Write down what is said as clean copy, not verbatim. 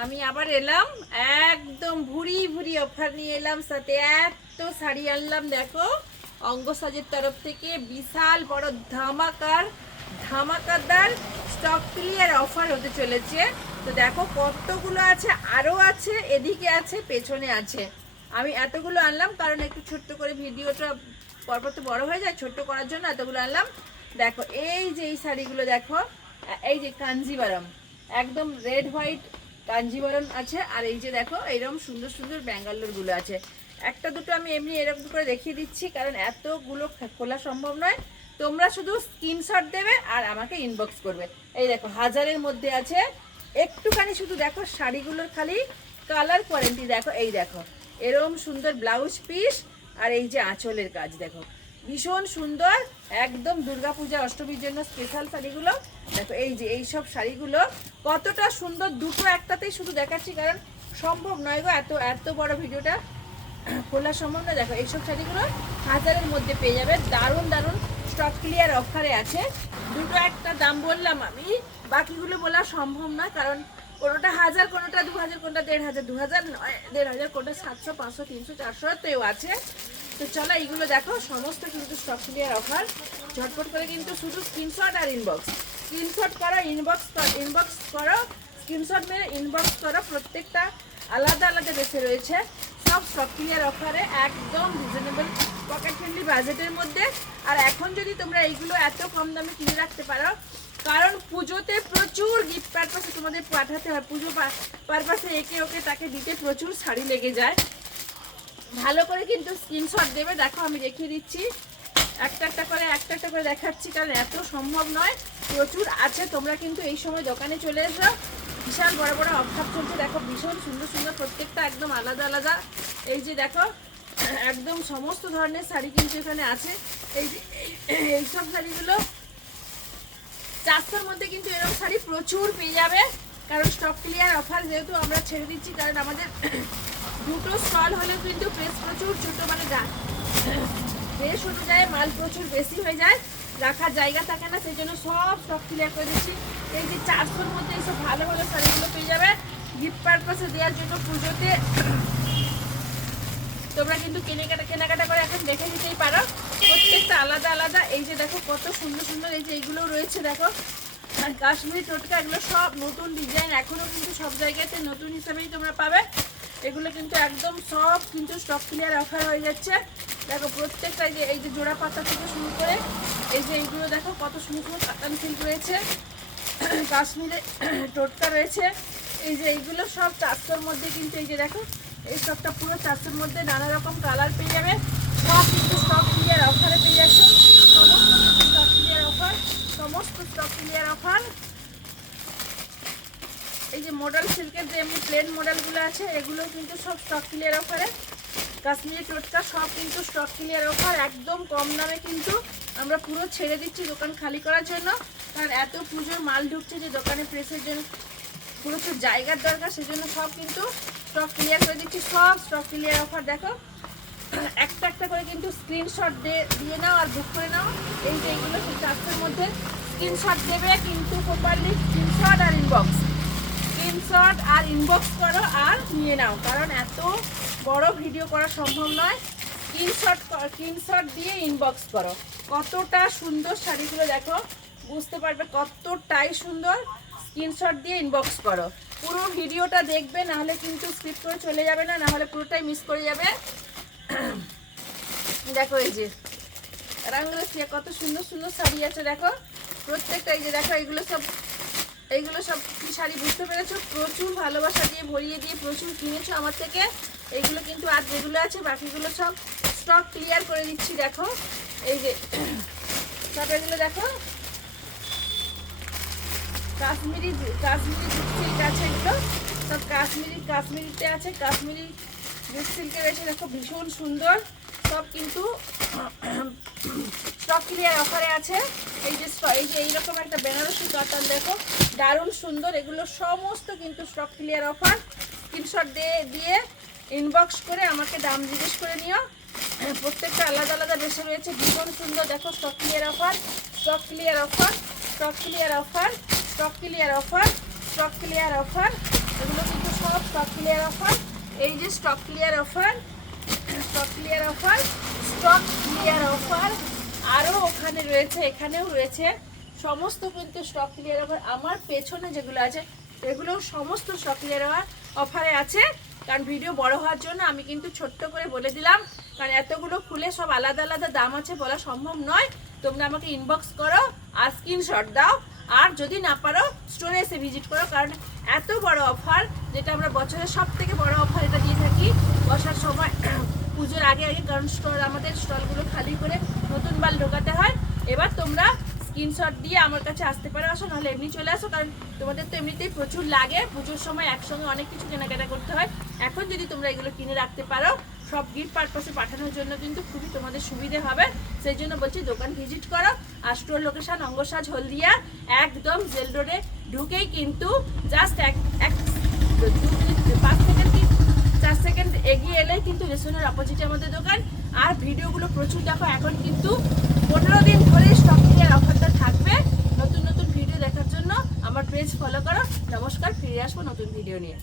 আমি আবার এলাম একদম ভুরি ভুরি অফার নিয়ে এলাম, সাথে এত শাড়ি আনলাম। দেখো অঙ্গসাজের তরফ থেকে বিশাল বড় ধামাকাদার স্টক ক্লিয়ার অফার হতে চলেছে। তো দেখো কতগুলো আছে, আরও আছে, এদিকে আছে, পেছনে আছে। আমি এতগুলো আনলাম কারণ একটু ছোট্ট করে ভিডিওটা পরপর তো বড় হয়ে যায়, ছোট্ট করার জন্য এতগুলো আনলাম। দেখো এই যে এই শাড়িগুলো দেখো, এই যে কাঞ্জিভারম, একদম রেড হোয়াইট কাঞ্জিভারম আছে। আর এই যে দেখো এইরকম সুন্দর সুন্দর ব্যাঙ্গালোরগুলো আছে। একটা দুটো আমি এমনি এরকম করে দেখিয়ে দিচ্ছি কারণ এতগুলো খোলা সম্ভব নয়। তোমরা শুধু স্ক্রিনশট দেবে আর আমাকে ইনবক্স করবে। এই দেখো হাজারের মধ্যে আছে। একটুখানি শুধু দেখো শাড়িগুলোর খালি কালার কোয়ালিটি দেখো। এই দেখো এরকম সুন্দর ব্লাউজ পিস, আর এই যে আঁচলের কাজ দেখো ভীষণ সুন্দর, একদম দুর্গাপূজা অষ্টমীর জন্য স্পেশাল শাড়িগুলো দেখো। এই যে এই সব শাড়িগুলো কতটা সুন্দর, দুটো একটাতেই শুধু দেখাচ্ছি কারণ সম্ভব নয় গো, এত এত বড় ভিডিওটা খোলা সম্ভব নয়। দেখো এইসব শাড়িগুলো হাজারের মধ্যে পেয়ে যাবে, দারুণ দারুণ স্টক ক্লিয়ার অফারে আছে। দুটো একটা দাম বললাম আমি, বাকিগুলো বলা সম্ভব না কারণ কোনোটা 1000, কোনোটা 2000, কোনোটা 1500, 2000 নয় 1500, কোনোটা 700, 500, 300, 400তেও আছে। তো চলো এইগুলো দেখো সমস্ত কিন্তু স্টক ক্লিয়ার অফার। ঝটপট করে কিন্তু শুধু স্ক্রিনশট আর ইনবক্স, স্ক্রিনশট করো, ইনবক্স করো, স্ক্রিনশট মেরে ইনবক্স করো। প্রত্যেকটা আলাদা আলাদা বেসে রয়েছে, সব স্টক ক্লিয়ার অফারে, একদম রিজনেবল পকেট ফ্রেন্ডলি বাজেটের মধ্যে। আর এখন যদি তোমরা এইগুলো এত কম দামে কিনে রাখতে পারো, কারণ পুজোতে প্রচুর গিফট পারপাসে তোমাদের পাঠাতে হয়, পুজো পারপাসে একে ওকে তাকে দিতে প্রচুর শাড়ি লেগে যায়। ভালো করে কিন্তু স্ক্রিনশট দেবে। দেখো আমি দেখিয়ে দিচ্ছি, একটা একটা করে দেখাচ্ছি কারণ এত সম্ভব নয়, প্রচুর আছে। তোমরা কিন্তু এই সময় দোকানে চলে এসো, বিশাল বড় বড় অফার চলছে। দেখো ভীষণ সুন্দর সুন্দর, প্রত্যেকটা একদম আলাদা আলাদা। এই যে দেখো একদম সমস্ত ধরনের শাড়ি কিন্তু এখানে আছে। এই যে এইসব শাড়িগুলো 400-র মধ্যে কিন্তু এরকম শাড়ি প্রচুর পেয়ে যাবে কারণ স্টক ক্লিয়ার অফার যেহেতু আমরা ছেড়ে দিচ্ছি। কারণ আমাদের দুটো স্টল হলেও কিন্তু বেশ প্রচুর ছোটো, মানে দেশ অনুযায়ী মাল প্রচুর বেশি হয়ে যায়, রাখার জায়গা থাকে না, সেই জন্য সব স্টক ক্লিয়ার করে দিচ্ছি। এই যে 400-র মধ্যে এইসব ভালো ভালো শাড়িগুলো পেয়ে যাবে গিফট পারপাসে দেওয়ার জন্য পুজোতে। তোমরা কিন্তু কেনাকাটা করে এখন দেখে নিতেই পারো, প্রত্যেকটা আলাদা আলাদা। এই যে দেখো কত সুন্দর সুন্দর, এই যে এইগুলোও রয়েছে দেখো, আর কাশ্মীরি টোটকা, এগুলো সব নতুন ডিজাইন, এখনও কিন্তু সব জায়গাতে নতুন হিসাবেই তোমরা পাবে। এগুলো কিন্তু একদম সব কিন্তু স্টক ক্লিয়ার অফার হয়ে যাচ্ছে। দেখো প্রত্যেকটা এই যে জোড়া পাতা থেকে শুরু করে এই যে এইগুলো দেখো কত সুন্দর সুন্দর কাতান সিল্ক রয়েছে, কাশ্মীরে টোটকা রয়েছে। এই যে এইগুলো সব 400-র মধ্যে কিন্তু, এই যে দেখো এই সবটা পুরো 400-র মধ্যে নানা রকম কালার পেয়ে যাবে, সব কিন্তু স্টক ক্লিয়ার অফারে পেয়ে যাচ্ছে। সমস্ত কিন্তু স্টক ক্লিয়ার অফার, সমস্ত স্টক ক্লিয়ার অফার। এই যে মডেল সিল্কের যে এমনি প্লেন মডেলগুলো আছে এগুলো কিন্তু সব স্টক ক্লিয়ার অফারে। কাশ্মীরি টোটকা সব কিন্তু স্টক ক্লিয়ার অফার, একদম কম দামে কিন্তু আমরা পুরো ছেড়ে দিচ্ছি দোকান খালি করার জন্য। কারণ এত পুজোর মাল ঢুকছে যে দোকানে প্রেসের জন্য প্রচুর জায়গার দরকার, সেজন্য সব কিন্তু স্টক ক্লিয়ার করে দিচ্ছি, সব স্টক ক্লিয়ার অফার। দেখো একটা একটা করে কিন্তু স্ক্রিনশট দিয়ে নাও আর বুক করে নাও। এই যে এইগুলো সেই 400-র মধ্যে স্ক্রিনশট দেবে কিন্তু প্রপারলি, স্ক্রিনশট আর ইনবক্স করো আর নিয়ে নাও, কারণ এত বড় ভিডিও করা সম্ভব নয়। স্ক্রিনশট দিয়ে ইনবক্স করো। কতটা সুন্দর শাড়িগুলো দেখো, বুঝতে পারবে কতটাই সুন্দর। স্ক্রিনশট দিয়ে ইনবক্স করো, পুরো ভিডিওটা দেখবে, নাহলে কিন্তু স্কিপ করে চলে যাবে, না হলে পুরোটাই মিস করে যাবে। দেখো এই যে রাঙ্গরেসিয়া কত সুন্দর সুন্দর শাড়ি আছে দেখো প্রত্যেকটা। এই যে দেখো এইগুলো সব কি শাড়ি, বুঝতে পেরেছো? প্রচুর ভালোবাসা দিয়ে ভরিয়ে দিয়ে প্রচুর কিনেছো আমার থেকে। এইগুলো কিন্তু আর যেগুলো আছে বাকিগুলো সব স্টক ক্লিয়ার করে দিচ্ছি। দেখো এই যে সব এগুলো দেখো কাশ্মীরি সিল্ক আছে, এগুলো সব কাশ্মীরিতে আছে, কাশ্মীরি জুট সিল্কের এসে দেখো ভীষণ সুন্দর, সব কিন্তু স্টক ক্লিয়ার অফারে আছে। এই যে এইরকম একটা বেনারসি কাতান দেখো দারুণ সুন্দর, এগুলো সমস্ত কিন্তু স্টক ক্লিয়ার অফার। স্ক্রিনশট দিয়ে ইনবক্স করে আমাকে দাম জিজ্ঞেস করে নিও, প্রত্যেকটা আলাদা আলাদা বেশি রয়েছে, ভীষণ সুন্দর। দেখো stock clear offer, stock clear offer, stock clear offer, stock clear offer, stock clear offer. এগুলো কিন্তু স্টক ক্লিয়ার অফার, এই যে stock clear offer, stock clear offer, stock clear offer. আরও ওখানে রয়েছে, এখানেও রয়েছে, সমস্ত কিন্তু স্টক ক্লিয়ার অফার। আমার পেছনে যেগুলো আছে এগুলো সমস্ত স্টক ক্লিয়ার অফারে আছে। কারণ ভিডিও বড় হওয়ার জন্য আমি কিন্তু ছোট্ট করে বলে দিলাম, কারণ এতগুলো খুলে সব আলাদা আলাদা দাম আছে বলা সম্ভব নয়। তোমরা আমাকে ইনবক্স করো আর স্ক্রিনশট দাও, আর যদি না পারো স্টোরে এসে ভিজিট করো। কারণ এত বড় অফার, যেটা আমরা বছরের সব থেকে বড় অফার এটা দিয়ে থাকি বসার সময়, পুজোর আগে আগে, কারণ স্টল আমাদের স্টলগুলো খালি করে নতুন মাল ঢোকাতে হয়। এবার তোমরা স্ক্রিনশট দিয়ে আমার কাছে আসতে পারো, আসো, নাহলে এমনি চলে আসো। কারণ তোমাদের তো এমনিতেই প্রচুর লাগে, পুজোর সময় একসঙ্গে অনেক কিছু কেনাকাটা করতে হয়। এখন যদি তোমরা এগুলো কিনে রাখতে পারো সব গিফট পারপাসে পাঠানোর জন্য কিন্তু খুবই তোমাদের সুবিধে হবে। সেই জন্য বলছি দোকান ভিজিট করো। আর স্টোর লোকেশন অঙ্গসাজ হলদিয়া, একদম জেল রোডে ঢুকেই কিন্তু জাস্ট 5 সেকেন্ড কি 4 সেকেন্ড এগিয়ে এলেই কিন্তু রেস্টুরেন্টের অপোজিটে আমাদের দোকান। আর ভিডিওগুলো প্রচুর দেখো, এখন কিন্তু 15 দিন ধরে স্টক ক্লিয়ার অফারটা থাকবে। নতুন নতুন ভিডিও দেখার জন্য আমার পেজ ফলো করো। নমস্কার, ফিরে আসবো নতুন ভিডিও নিয়ে।